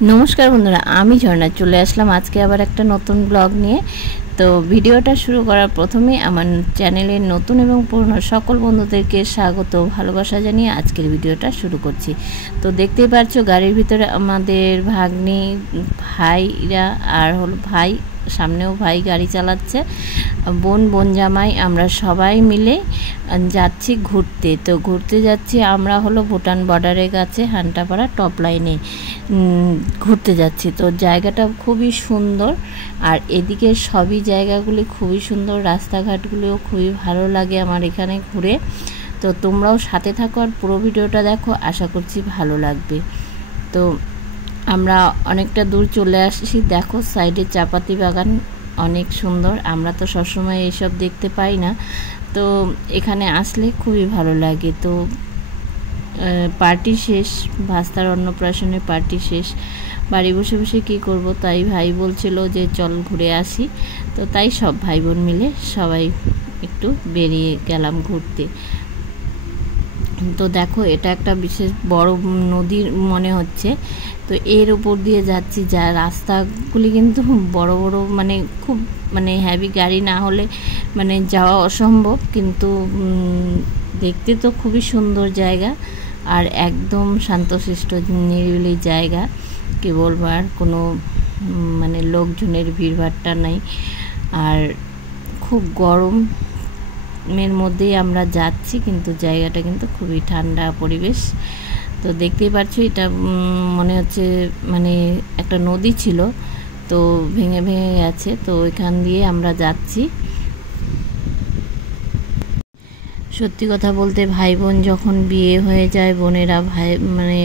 नमस्कार बंधुरा आमी झर्णा चले आसलाम आज के आबार एक नतून ब्लग निये। तो भिडियोटा शुरू करार प्रथमेই आमार चैनेलेर नतून एबं पुरानो सकल बंधुदेरके स्वागत भालोबासा जानिये आजकेर भिडियोटा शुरू करछि। तो देखतेई पाচ্ছো गाड़िर भितरे आमादेर भाग्नी भाईरा आर हलो भाई सामनेও भाई गाड़ी चालाচ্ছে बोन बोन জামাই আমরা সবাই মিলে যাচ্ছি ঘুরতে। তো ঘুরতে যাচ্ছি আমরা হলো ভুটান বর্ডারের কাছে হান্টাপাড়া টপ লাইনে ঘুরতে যাচ্ছি। তো জায়গাটা খুবই সুন্দর আর এদিকে সবই জায়গাগুলি খুবই সুন্দর, রাস্তাঘাটগুলিও খুবই ভালো লাগে আমার এখানে ঘুরে। তো তোমরাও সাথে থাকো আর পুরো ভিডিওটা দেখো, আশা করছি ভালো লাগবে। তো আমরা অনেকটা দূর চলে আসছি, দেখো সাইডে চাপাতি বাগান অনেক সুন্দর। আমরা তো সবসময় এইসব দেখতে পাই না, তো এখানে আসলে খুবই ভালো লাগে। তো পার্টি শেষ, ভাস্তার অন্নপ্রাশনের পার্টি শেষ, বাড়ি বসে বসে কী করব, তাই ভাই বলছিল যে চল ঘুরে আসি। তো তাই সব ভাই বোন মিলে সবাই একটু বেরিয়ে গেলাম ঘুরতে। তো দেখো এটা একটা বিশেষ বড় নদীর মনে হচ্ছে। তো এর উপর দিয়ে যাচ্ছি, যা রাস্তাগুলি কিন্তু বড় বড়, মানে খুব মানে হেভি গাড়ি না হলে মানে যাওয়া অসম্ভব, কিন্তু দেখতে তো খুবই সুন্দর জায়গা আর একদম শান্তশিষ্ট নিরিবিলি জায়গা। কি বলবো, আর কোনো মানে লোকজনের ভিড়ভাট্টা নাই আর খুব গরমের মধ্যেই আমরা যাচ্ছি, কিন্তু জায়গাটা কিন্তু খুবই ঠান্ডা পরিবেশ। তো দেখতেই পাচ্ছ এটা মনে হচ্ছে মানে একটা নদী ছিল, তো ভেঙে ভেঙে গেছে, তো এখান দিয়ে আমরা যাচ্ছি। সত্যি কথা বলতে ভাই বোন যখন বিয়ে হয়ে যায়, বোনেরা ভাই মানে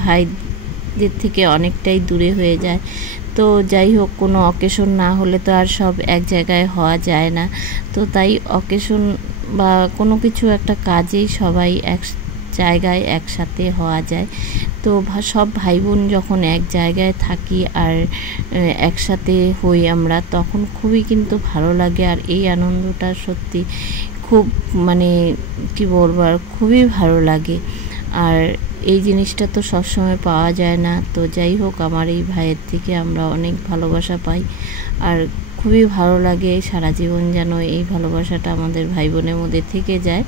ভাইদের থেকে অনেকটাই দূরে হয়ে যায়। তো যাই হোক, কোনো অকেশন না হলে তো আর সব এক জায়গায় হওয়া যায় না। তো তাই অকেশন বা কোনো কিছু একটা কাজেই সবাই এক জায়গায় একসাথে হওয়া যায়। তো সব ভাই বোন যখন এক জায়গায় থাকি আর একসাথে হই আমরা, তখন খুবই কিন্তু ভালো লাগে। আর এই আনন্দটা সত্যি খুব মানে কি বলবো, আর খুবই ভালো লাগে। আর এই জিনিসটা তো সবসময় পাওয়া যায় না। তো যাই হোক, আমার এই ভাইয়ের থেকে আমরা অনেক ভালোবাসা পাই আর খুবই ভালো লাগে। সারা জীবন যেন এই ভালোবাসাটা আমাদের ভাই বোনের মধ্যে থেকে যায়।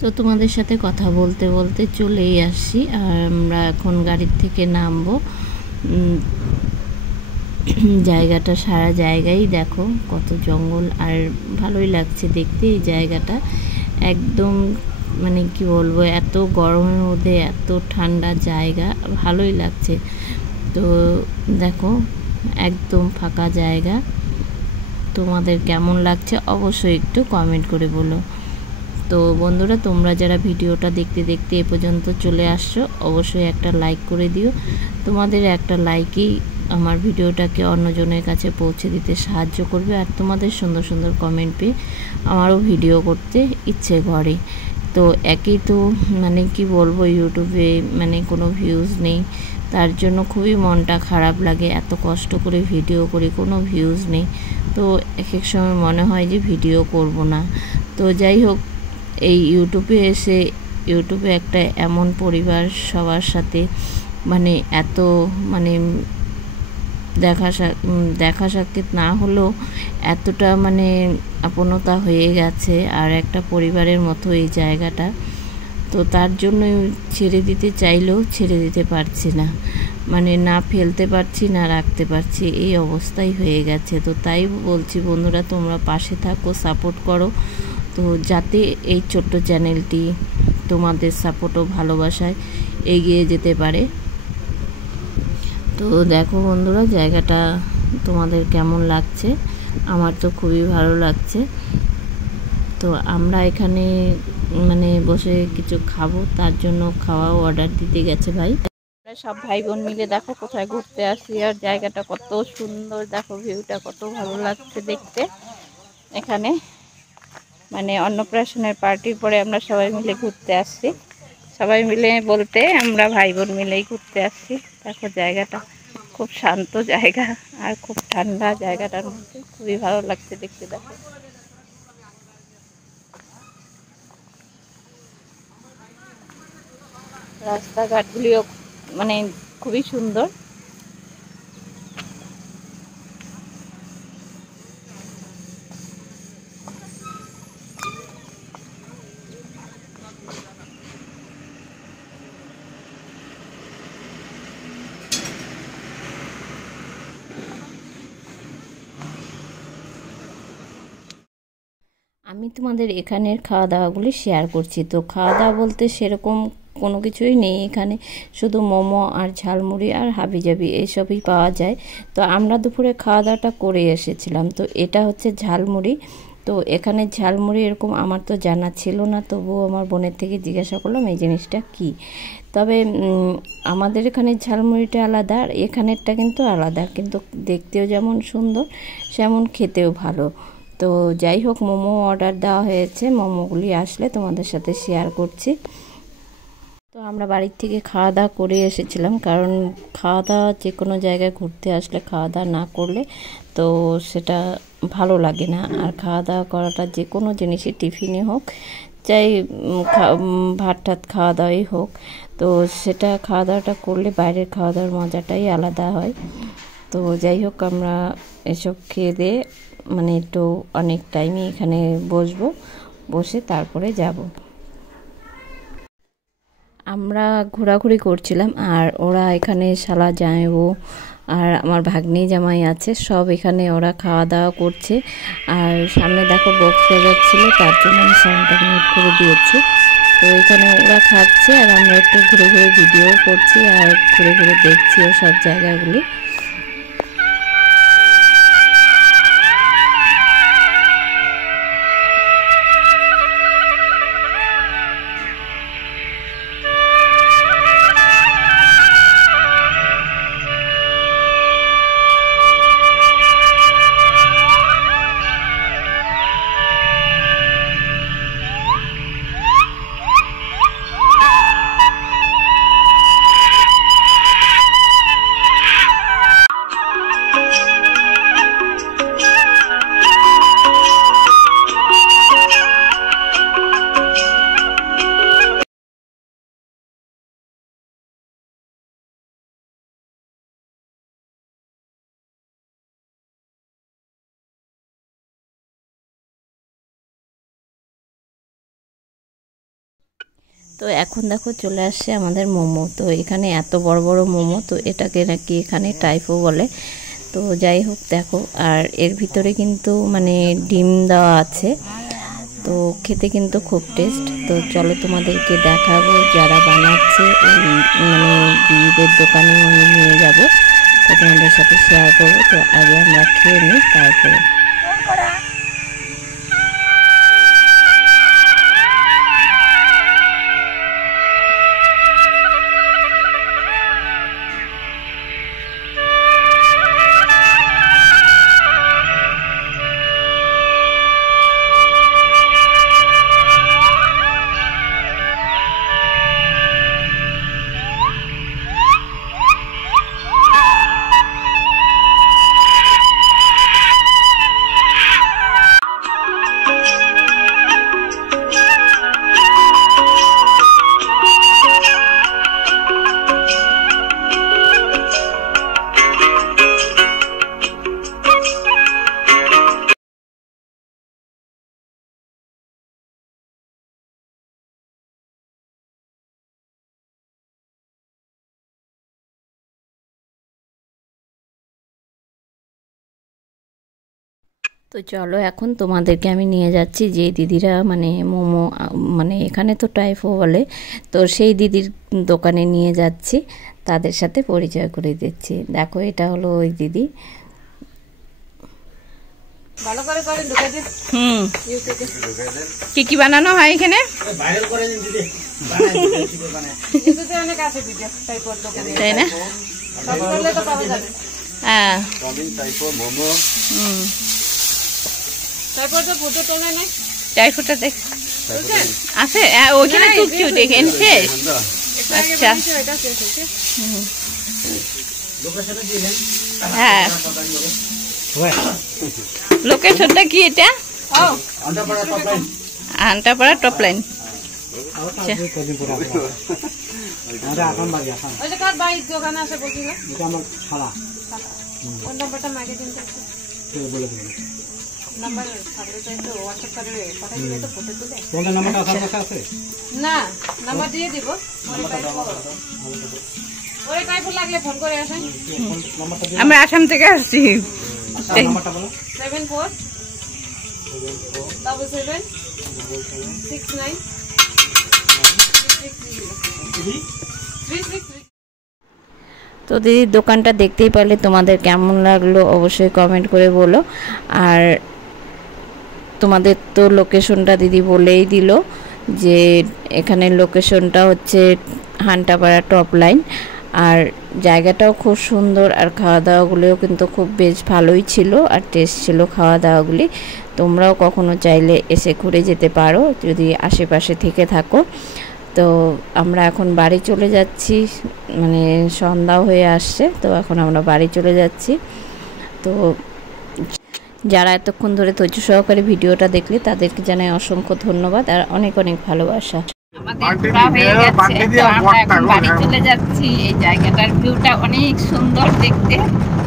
তো তোমাদের সাথে কথা বলতে বলতে চলেই আসছি আর আমরা এখন গাড়ির থেকে নামবো। জায়গাটা সারা জায়গায় দেখো কত জঙ্গল আর ভালোই লাগছে দেখতে এই জায়গাটা। একদম মানে কি বলবো, এত গরমের মধ্যে এত ঠান্ডা জায়গা, ভালোই লাগছে। তো দেখো একদম ফাঁকা জায়গা। তোমাদের কেমন লাগছে অবশ্যই একটু কমেন্ট করে বলো। তো বন্ধুরা, তোমরা যারা ভিডিওটা দেখতে দেখতে এ পর্যন্ত চলে আসছো, অবশ্যই একটা লাইক করে দিও। তোমাদের একটা লাইকই আমার ভিডিওটাকে অন্যজনের কাছে পৌঁছে দিতে সাহায্য করবে। আর তোমাদের সুন্দর সুন্দর কমেন্ট পেয়ে আমারও ভিডিও করতে ইচ্ছে করে। তো একই তো মানে কি বলবো, ইউটিউবে মানে কোনো ভিউজ নেই, তার জন্য খুবই মনটা খারাপ লাগে। এত কষ্ট করে ভিডিও করি, কোনো ভিউজ নেই। তো এক এক সময় মনে হয় যে ভিডিও করব না। তো যাই হোক, এই ইউটিউবে এসে ইউটিউবে একটা এমন পরিবার, সবার সাথে মানে এত মানে দেখা সাক্ষাৎ না হলেও এতটা মানে আপনতা হয়ে গেছে আর একটা পরিবারের মতো এই জায়গাটা। তো তার জন্যই ছেড়ে দিতে চাইলেও ছেড়ে দিতে পারছি না, মানে না ফেলতে পারছি না রাখতে পারছি, এই অবস্থাই হয়ে গেছে। তো তাই বলছি বন্ধুরা, তোমরা পাশে থাকো, সাপোর্ট করো, তো যাতে এই ছোট্ট চ্যানেলটি তোমাদের সাপোর্ট ও ভালোবাসায় এগিয়ে যেতে পারে। তো দেখো বন্ধুরা, জায়গাটা তোমাদের কেমন লাগছে, আমার তো খুবই ভালো লাগছে। তো আমরা এখানে মানে বসে কিছু খাবো, তার জন্য খাওয়াও অর্ডার দিতে গেছে ভাই। আমরা সব ভাই বোন মিলে দেখো কোথায় ঘুরতে আসি, আর জায়গাটা কত সুন্দর, দেখো ভিউটা কত ভালো লাগছে দেখতে। এখানে মানে অন্নপ্রাশনের পার্টির পরে আমরা সবাই মিলে ঘুরতে আসছি, সবাই মিলে বলতে আমরা ভাই বোন মিলেই ঘুরতে আসছি। দেখো জায়গাটা খুব শান্ত জায়গা আর খুব ঠান্ডা, জায়গাটার মধ্যে খুবই ভালো লাগছে দেখতে। দেখো তো রাস্তাঘাটগুলিও মানে খুবই সুন্দর। আমি তোমাদের এখানের খাওয়া দাওয়াগুলি শেয়ার করছি। তো খাওয়া দাওয়া বলতে সেরকম কোনো কিছুই নেই এখানে, শুধু মোমো আর ঝালমুড়ি আর হাবিজাবি এইসবই পাওয়া যায়। তো আমরা দুপুরে খাওয়া দাওয়াটা করে এসেছিলাম। তো এটা হচ্ছে ঝালমুড়ি। তো এখানে ঝালমুড়ি এরকম আমার তো জানা ছিল না, তবুও আমার বোনের থেকে জিজ্ঞাসা করলাম এই জিনিসটা কি। তবে আমাদের এখানে ঝালমুড়িটা আলাদা আর এখানেরটা কিন্তু আলাদা, কিন্তু দেখতেও যেমন সুন্দর সেমন খেতেও ভালো। তো যাই হোক, মোমো অর্ডার দেওয়া হয়েছে, মোমোগুলি আসলে তোমাদের সাথে শেয়ার করছি। তো আমরা বাড়ির থেকে খাওয়া দাওয়া করে এসেছিলাম, কারণ খাওয়া দাওয়া যে কোনো জায়গায় ঘুরতে আসলে খাওয়া দাওয়া না করলে তো সেটা ভালো লাগে না। আর খাওয়া দাওয়া করাটা যে কোনো জিনিসই, টিফিনে হোক চাই ভাত টাত খাওয়া দাওয়াই হোক, তো সেটা খাওয়া দাওয়াটা করলে বাইরের খাওয়া দাওয়ার মজাটাই আলাদা হয়। তো যাই হোক, আমরা এসব খেয়ে দিয়ে মানে একটু অনেক টাইমই এখানে বসবো, বসে তারপরে যাব। আমরা ঘোরাঘুরি করছিলাম আর ওরা এখানে শালা জামাইবু আর আমার ভাগ্নি জামাই আছে, সব এখানে ওরা খাওয়া দাওয়া করছে। আর সামনে দেখো বক্স বাজাচ্ছিল, তার জন্য আমি সাউন্ডটা মিউট করে দিয়েছি। তো এখানে ওরা খাচ্ছে আর আমরা একটু ঘুরে ঘুরে ভিডিও করছি আর ঘুরে ঘুরে দেখছিও সব জায়গাগুলি। তো এখন দেখো চলে আসছে আমাদের মোমো। তো এখানে এত বড় বড় মোমো, তো এটাকে নাকি এখানে টাইফো বলে। তো যাই হোক দেখো, আর এর ভিতরে কিন্তু মানে ডিম দেওয়া আছে, তো খেতে কিন্তু খুব টেস্ট। তো চলো তোমাদেরকে দেখাবো, যারা বানাচ্ছে ওই মানে দিদিদের দোকানে আমি নিয়ে যাব, তো তোমাদের সাথে শেয়ার করবো। তো আগে আমরা খেয়ে নিই তারপরে। তো চলো এখন তোমাদেরকে আমি নিয়ে যাচ্ছি যে দিদিরা মানে মোমো মানে এখানে তো টাইফো বলে, তো সেই দিদির দোকানে নিয়ে যাচ্ছি, তাদের সাথে পরিচয় করে দিচ্ছি। দেখো এটা হলো ওই দিদি। ভালো করে করেন ঢুকে দিন। কি কি বানানো হয় এখানে? ভাইরাল করে দিন দিদি। ইউটিউবে অনেক আছে ভিডিও টাইপোর দোকানে, তাই না? সব করলে তো পাওয়া যাবে। হ্যাঁ, চাউমিন টাইপো মোমো। তারপর তো ফটো তোলা নেই, টাইপোটা দেখ আছে ওইখানে খুব কিউট দেখেন শেষ। আচ্ছা, হ্যাঁ, লোকেশনটা কি এটা? আন্টাপাড়া টপ লাইন। এটা আসাম বাড়ি আসাম। ওই যে কার বাড়ির দোকানে আসে বলছিল? এটা আমার শালা। কোন নাম্বারটা মাগে দিন তো? বলে দেবেন। নাম্বার থাকলে তো একটু হোয়াটসঅ্যাপ করে পাঠিয়ে দিলে তো ফটো তুলে। কোন নাম্বারটা আপনার কাছে আছে? না, নাম্বার দিয়ে দিব। ওরে কাইফুল লাগলে ফোন করে আসেন। নাম্বারটা দিন। আমরা আসাম থেকে আসছি। নাম্বারটা বলো। 74 77 69 363। তো দিদির দোকানটা দেখতেই পারলে, তোমাদের কেমন লাগলো অবশ্যই কমেন্ট করে বলো। আর তোমাদের তো লোকেশনটা দিদি বলেই দিল যে এখানের লোকেশনটা হচ্ছে হান্টাপাড়া টপ লাইন। আর জায়গাটাও খুব সুন্দর, আর খাওয়া দাওয়াগুলিও কিন্তু খুব বেশ ভালোই ছিল, আর টেস্ট ছিল খাওয়া দাওয়াগুলি। তোমরাও কখনো চাইলে এসে ঘুরে যেতে পারো যদি আশেপাশে থেকে থাকো। তো আমরা এখন বাড়ি চলে যাচ্ছি, মানে সন্ধ্যা হয়ে আসছে, তো এখন আমরা বাড়ি চলে যাচ্ছি। তো যারা এতক্ষণ ধরে ধৈর্য সহকারে ভিডিওটা দেখলে তাদেরকে জানাই অসংখ্য ধন্যবাদ আর অনেক অনেক ভালোবাসা। আমাদের ঘোরা হয়ে গেছে, তো আমরা এখন বাড়ি চলে যাচ্ছি। এই জায়গাটার ভিউটা অনেক সুন্দর দেখতে,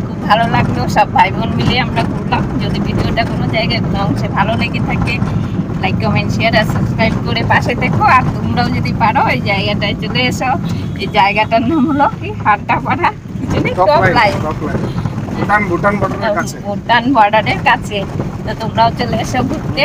খুব ভালো লাগলো। সব ভাই বোন মিলে আমরা ঘুরলাম। যদি ভিডিওটা কোনো জায়গায় কোনো অংশে ভালো লেগে থাকে, লাইক কমেন্ট শেয়ার আর সাবস্ক্রাইব করে পাশে দেখো। আর তোমরাও যদি পারো এই জায়গাটায় চলে এসো। এই জায়গাটার নাম হলো কি হান্টাপাড়া টপ লাইন, ভুটান বর্ডারের কাছে। ভুটান বর্ডারের কাছে। তো তোমরাও চলে এসো ঘুরতে।